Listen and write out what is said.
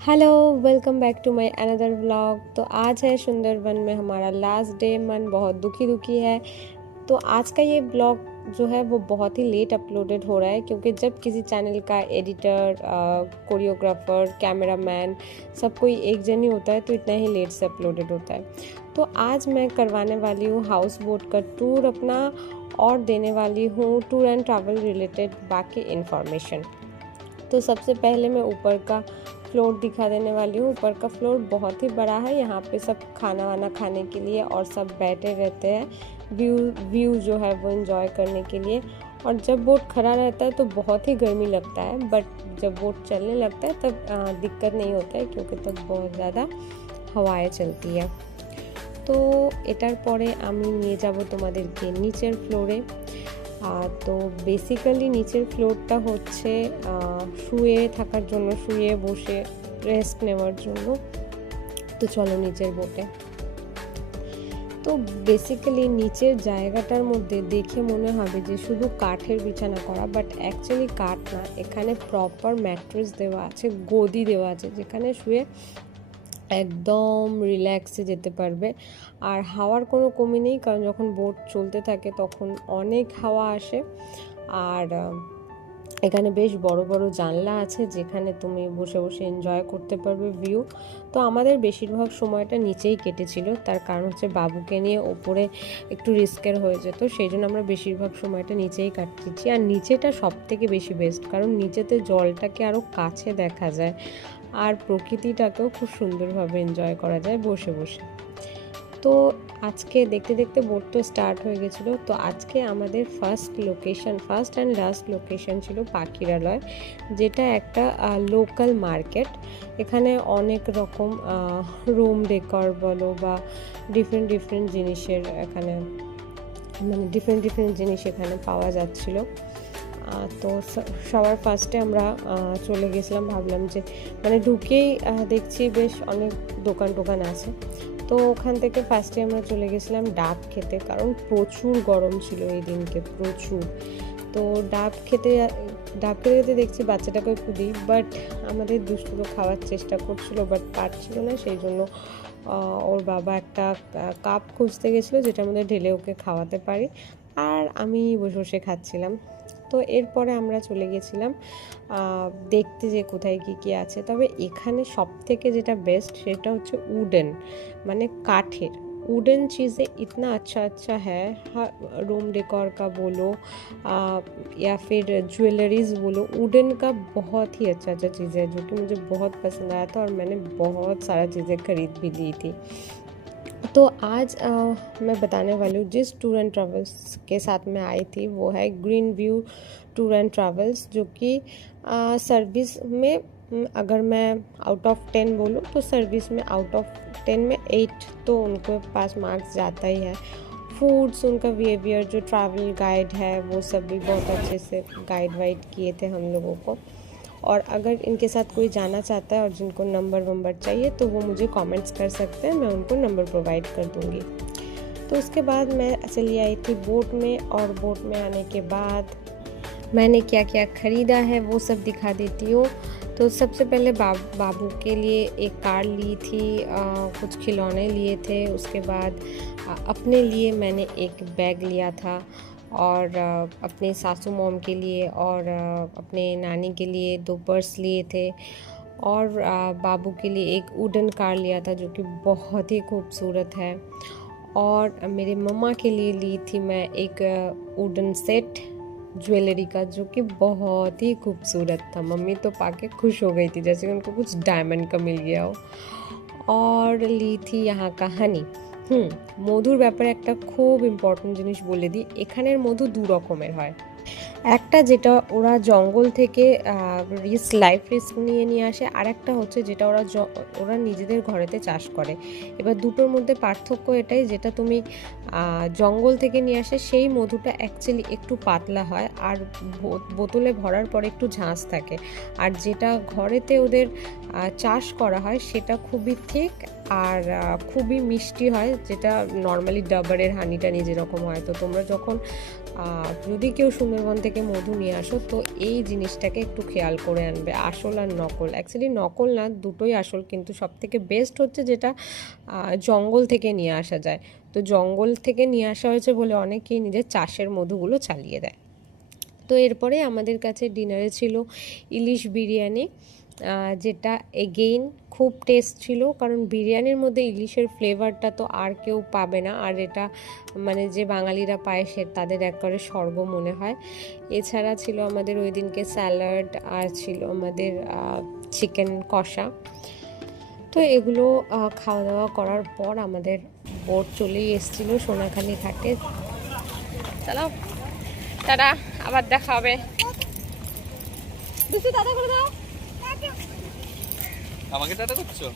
Hello, welcome back to my another vlog. तो आज है सुंदरबन में हमारा लास्ट डे। मन बहुत दुखी दुखी है। तो आज का ये ब्लॉग जो है वो बहुत ही लेट अपलोडेड हो रहा है, क्योंकि जब किसी चैनल का एडिटर, कोरियोग्राफर, कैमरामैन सब कोई एक जन ही होता है तो इतना ही लेट से अपलोडेड होता है। तो आज मैं करवाने वाली हूँ हाउस बोट का टूर अपना, और देने वाली हूँ टूर एंड ट्रैवल रिलेटेड बाकी इन्फॉर्मेशन। तो सबसे पहले मैं ऊपर का फ्लोर दिखा देने वाली हूँ। ऊपर का फ्लोर बहुत ही बड़ा है। यहाँ पे सब खाना वाना खाने के लिए और सब बैठे रहते हैं व्यू जो है वो एंजॉय करने के लिए। और जब बोट खड़ा रहता है तो बहुत ही गर्मी लगता है, बट जब बोट चलने लगता है तब दिक्कत नहीं होता है, क्योंकि तब बहुत ज़्यादा हवाएं चलती है। তো এটার পরে আমি নিয়ে যাব তোমাদেরকে নিচের ফ্লোরে। তো বেসিক্যালি নিচের ফ্লোরটা হচ্ছে শুয়ে থাকার জন্য, শুয়ে বসে রেস্ট নেওয়ার জন্য। তো চলো নিচের বোটে। তো বেসিক্যালি নিচের জায়গাটার মধ্যে দেখে মনে হবে যে শুধু কাঠের বিছানা করা, বাট অ্যাকচুয়ালি কাঠ না, এখানে প্রপার ম্যাট্রেস দেওয়া আছে, গদি দেওয়া আছে, যেখানে শুয়ে একদম রিল্যাক্সে যেতে পারবে। আর হাওয়ার কোনো কমি নেই, কারণ যখন বোট চলতে থাকে তখন অনেক হাওয়া আসে। আর এখানে বেশ বড় বড় জানলা আছে, যেখানে তুমি বসে বসে এনজয় করতে পারবে ভিউ। তো আমাদের বেশিরভাগ সময়টা নিচেই কেটেছিল, তার কারণ হচ্ছে বাবুকে নিয়ে ওপরে একটু রিস্কের হয়ে যেত, সেই জন্য আমরা বেশিরভাগ সময়টা নিচেই কাটিয়েছি। আর নিচেটা সব থেকে বেশি বেস্ট, কারণ নিচেতে জলটাকে আরও কাছে দেখা যায় আর প্রকৃতিটাকেও খুব সুন্দরভাবে এনজয় করা যায় বসে বসে। তো আজকে দেখতে দেখতে বোট তো স্টার্ট হয়ে গেছিলো। তো আজকে আমাদের ফার্স্ট অ্যান্ড লাস্ট লোকেশন ছিল পাখিরালয়, যেটা একটা লোকাল মার্কেট। এখানে অনেক রকম রুম ডেকর বলো বা ডিফারেন্ট জিনিসের এখানে, মানে ডিফারেন্ট জিনিস এখানে পাওয়া যাচ্ছিলো। তো সবার ফার্স্টে আমরা চলে গেছিলাম, ভাবলাম যে মানে ঢুকেই দেখছি বেশ অনেক দোকান আছে। তো ওখান থেকে ফার্স্টে আমরা চলে গেছিলাম ডাব খেতে, কারণ প্রচুর গরম ছিল এই দিনকে, প্রচুর। তো ডাব খেতে দেখছি বাচ্চাটাকে একটু দিই, বাট আমাদের দুষ্টুরো খাওয়ার চেষ্টা করছিলো বাট পারছিল না, সেই জন্য ওর বাবা একটা কাপ খুঁজতে গেছিলো যেটার মধ্যে ঢেলে ওকে খাওয়াতে পারি, আর আমি বসে বসে খাচ্ছিলাম। তো এরপরে আমরা চলে গেছিলাম দেখতে যে কোথায় কী আছে। তবে এখানে সব থেকে যেটা বেস্ট সেটা হচ্ছে উডেন, মানে কাঠের वुडन चीज़ें इतना अच्छा है। रूम डेकोर का बोलो या फिर ज्वेलरीज बोलो, वुडन का बहुत ही अच्छा चीज़ है, जो कि मुझे बहुत पसंद आया था और मैंने बहुत सारा चीज़ें खरीद भी ली थी। तो आज मैं बताने वाली हूँ जिस टूर एंड ट्रैवल्स के साथ मैं आई थी, वो है green view tour and travels, जो कि सर्विस में अगर मैं आउट ऑफ 10 बोलूँ तो सर्विस में आउट ऑफ 10 में 8 तो उनको पास मार्क्स जाता ही है। फूड्स, उनका बिहेवियर, जो ट्रैवल गाइड है वो सब भी बहुत अच्छे से गाइड वाइड किए थे हम लोगों को। और अगर इनके साथ कोई जाना चाहता है और जिनको नंबर चाहिए तो वो मुझे कमेंट्स कर सकते हैं, मैं उनको नंबर प्रोवाइड कर दूँगी। तो उसके बाद मैं चली आई थी बोट में, और बोट में आने के बाद मैंने क्या क्या ख़रीदा है वो सब दिखा देती हूँ। तो सबसे पहले बाबू के लिए एक कार ली थी, कुछ खिलौने लिए थे। उसके बाद अपने लिए मैंने एक बैग लिया था, और अपने सासू मॉम के लिए और अपने नानी के लिए 2 पर्स लिए थे, और बाबू के लिए एक वुडन कार लिया था जो कि बहुत ही खूबसूरत है। और मेरे मम्मा के लिए ली थी मैं एक वुडन सेट ज्वेलरी का, जो कि बहुत ही खूबसूरत था। मम्मी तो पाके खुश हो गई थी, जैसे उनको कुछ डायमंड का मिल गया हो। और ली थी यहाँ का हानी। মধুর ব্যাপারে একটা খুব ইম্পর্টেন্ট জিনিস বলে দিই, এখানের মধু 2 রকমের হয়। একটা যেটা ওরা জঙ্গল থেকে লাইফ রিস্ক নিয়ে আসে, আর একটা হচ্ছে যেটা ওরা নিজেদের ঘরেতে চাষ করে। এবার দুটোর মধ্যে পার্থক্য এটাই, যেটা তুমি জঙ্গল থেকে নিয়ে আসে সেই মধুটা অ্যাকচুয়ালি একটু পাতলা হয়, আর বোতলে ভরার পরে একটু ঝাঁজ থাকে। আর যেটা ঘরেতে ওদের চাষ করা হয় সেটা খুবই ঠিক আর খুবই মিষ্টি হয়, যেটা নর্মালি ডাবরের হানি টানি যেরকম হয়। তো তোমরা যখন যদি কেউ সুন্দরবন থেকে থেকে মধু নিয়ে আসো, তো এই জিনিসটাকে একটু খেয়াল করে আনবে, আসল আর নকল। অ্যাকচুয়ালি নকল না, দুটোই আসল, কিন্তু সব থেকে বেস্ট হচ্ছে যেটা জঙ্গল থেকে নিয়ে আসা যায়। তো জঙ্গল থেকে নিয়ে আসা হয়েছে বলে অনেকেই নিজের চাষের মধুগুলো চালিয়ে দেয়। তো এরপরে আমাদের কাছে ডিনারে ছিল ইলিশ বিরিয়ানি, যেটা এগেইন খুব টেস্ট ছিল, কারণ বিরিয়ানির মধ্যে ইলিশের ফ্লেভারটা তো আর কেউ পাবে না, আর এটা মানে যে বাঙালিরা পায় সে তাদের একবারে স্বর্গ মনে হয়। এছাড়া ছিল আমাদের ওই দিনকে স্যালাড, আর ছিল আমাদের চিকেন কষা। তো এগুলো খাওয়া দাওয়া করার পর আমাদের বোট চলেই এসেছিলো সোনাখালি ঘাটে। চলো টাটা, আবার দেখা হবে। আমাকে টাটা করছো?